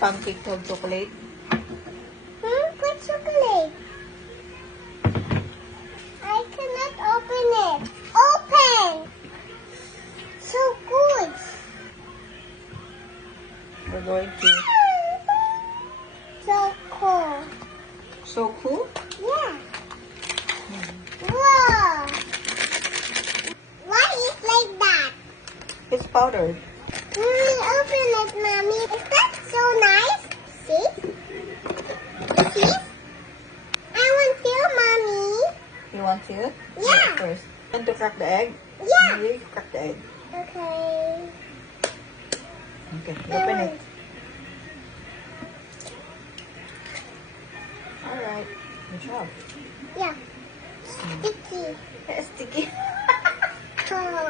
pancake called chocolate? What chocolate? I cannot open it. Open! So good. We're going to... So cool. So cool? Yeah. Whoa. Why is like that? It's powdered. Open it, Mommy. Is that so nice? See? See? I want to, Mommy. You want to? Yeah. First. And to crack the egg? Yeah. Here, you crack the egg. Okay. Okay, open it. Alright. Good job. Yeah. Sticky. Sticky. Oh.